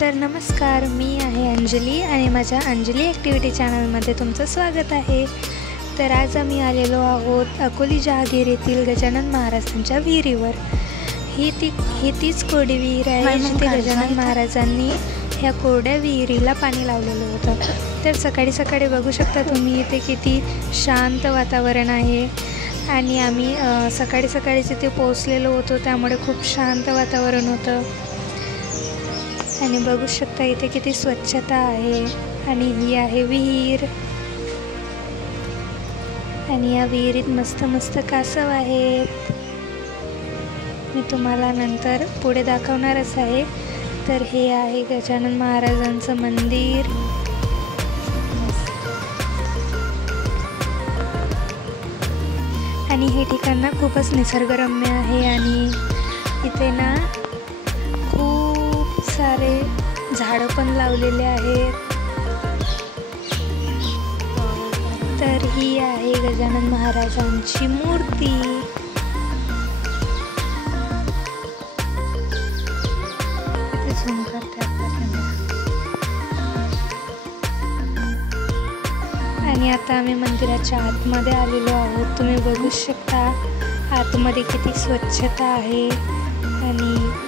तर नमस्कार, मी आहे अंजली आणि माझ्या अंजली ॲक्टिव्हिटी चॅनलमध्ये तुमचं स्वागत आहे। तर आज आम्ही आलेलो आहोत अकोली जहागीर येथील गजानन महाराजांच्या विहिरीवर। ही तीच कोरडी विहीर आहे जिथे गजानन महाराजांनी ह्या कोरड्या विहिरीला पाणी लावलेलं होतं। तर सकाळी सकाळी बघू शकता तुम्ही इथे किती शांत वातावरण आहे आणि आम्ही सकाळी सकाळीच इथे पोहोचलेलो होतो, त्यामुळे खूप शांत वातावरण होतं। आणि बघू शकता इथे किती स्वच्छता आहे आणि ही आहे विहीर आणि या विहिरीत मस्त मस्त कासव आहेत। मी तुम्हाला नंतर पुढे दाखवणारच आहे। तर हे आहे गजानन महाराजांचं मंदिर। आणि हे ठिकाण ना खूपच निसर्गरम्य आहे आणि इथे ना खूप सारे झाडं पण लावलेले आहेत। तर ही आहे गजानन महाराजांची मूर्ती। इथे झूम करते आपला कॅमेरा। आणि आता आम्ही मंदिराच्या आतमध्ये आलेलो आहोत। तुम्ही बघू शकता आतमध्ये किती स्वच्छता आहे आणि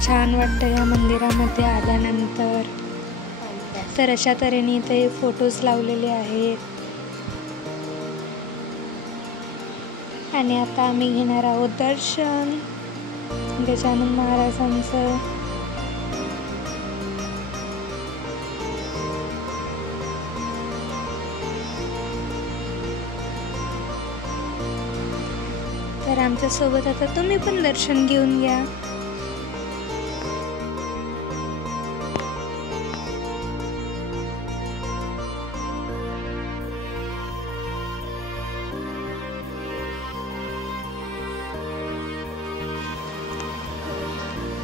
छान वाटतं या मंदिरामध्ये आल्यानंतर। तर अशा तऱ्हेने इथे फोटोज लावलेले आहेत आणि आता आम्ही घेणार आहोत दर्शन गजानन महाराजांचं। तर आमच्या सोबत आता तुम्ही पण दर्शन घेऊन घ्या।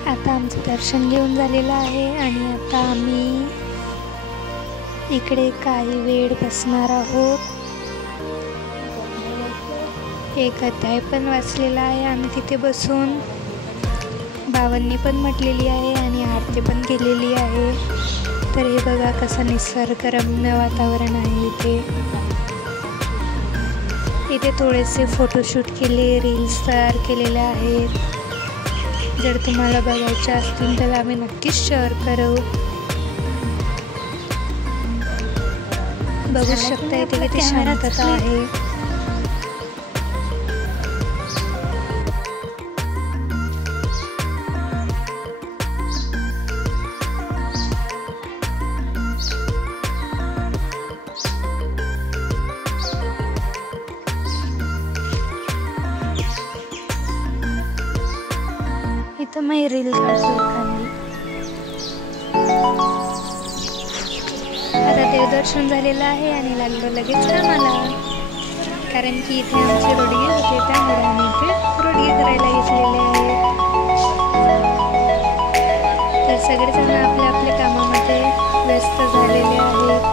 आता आमचं दर्शन घेऊन झालेलं आहे आणि आता आम्ही इकडे काही वेळ बसणार आहोत। एक अध्याय पण वाचलेला आहे आम्ही तिथे बसून। बाबांनी पण म्हटलेली आहे आणि आरती पण केलेली आहे। तर हे बघा कसं निसर्गरम्य वातावरण आहे इथे। इथे थोडेसे फोटोशूट केले, रील्स तयार केलेले आहेत। जर तुम्हाला बघायचे असतील तर आम्ही नक्कीच शेअर करू। बघू शकता इथे किती शांतता आहे। इथं मी रील काढतो खाली। आता देवदर्शन झालेलं आहे आणि लागलो लगेच कामाला, कारण की इथे आमचे रोडगे होते, त्यामुळे आम्ही इथे रोडगे करायला घेतलेले आहेत। तर सगळेजण आपल्या आपल्या कामामध्ये व्यस्त झालेले आहेत।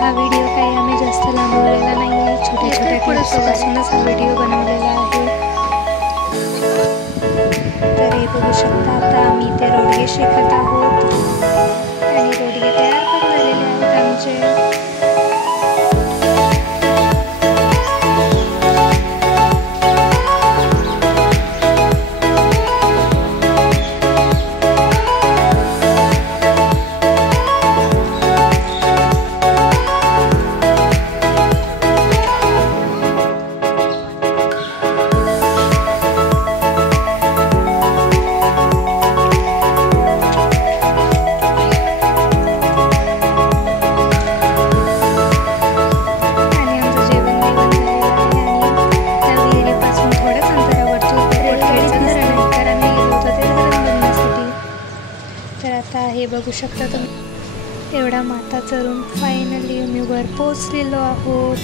हा व्हिडिओ काही आम्ही जास्त लांबवलेला नाही आहे, छोट्या छोट्या क्लिप्सपासूनच हा व्हिडिओ बनवलेला आहे। तर हे बघू शकता आता आम्ही इथे रोडगे शेकत आहोत आणि रोडगे तयार पण झालेले आहेत आमचे। हे बघू शकता तुम्ही, एवढा माता चरून फायनली आम्ही वर पोहोचलेलो आहोत।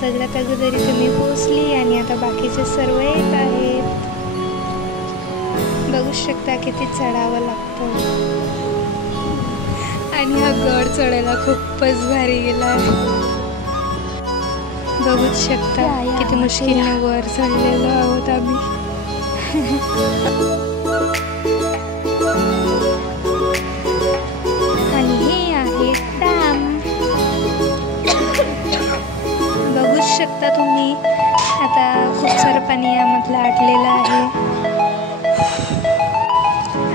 सगळ्यात अगोदर इथे मी पोहोचली आणि आता बाकीचे सर्व येत आहेत। बघू शकता किती चढावं लागतं आणि हा गड चढायला खूपच भारी गेला आहे। बघूच शकता किती मुश्किलने वर चढलेलो आहोत आम्ही. आणि हे आहे डॅम. बघूच शकता तुम्ही, आता खूप सारं पाणी यामधलं आटलेलं आहे.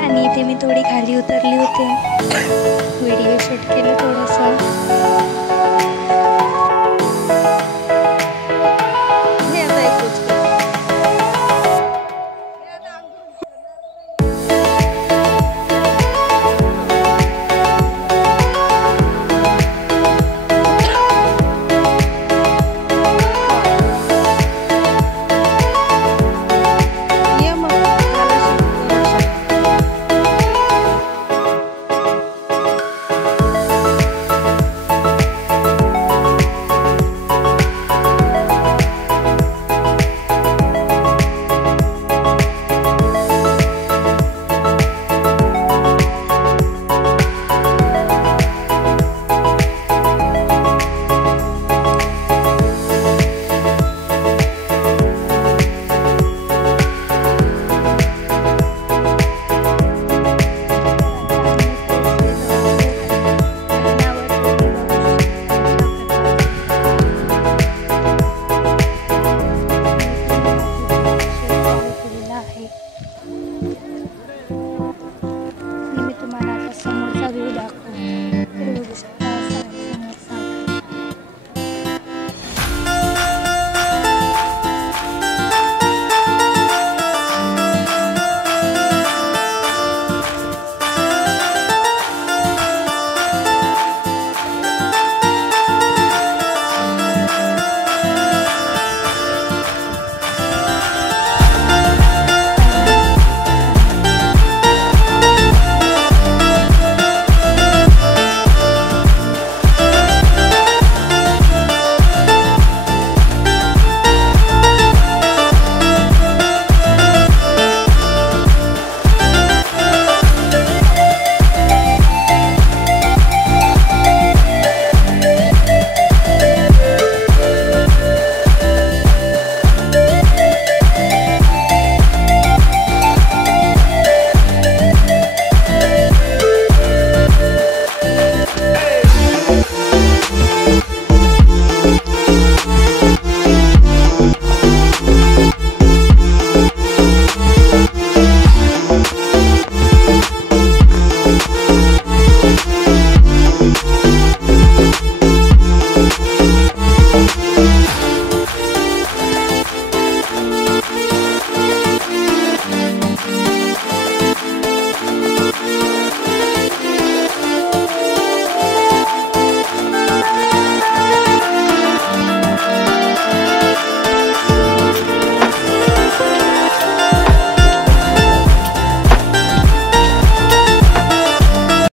आणि इथे मी थोडी खाली उतरली होते, व्हिडिओ शूट केलं थोडंसं.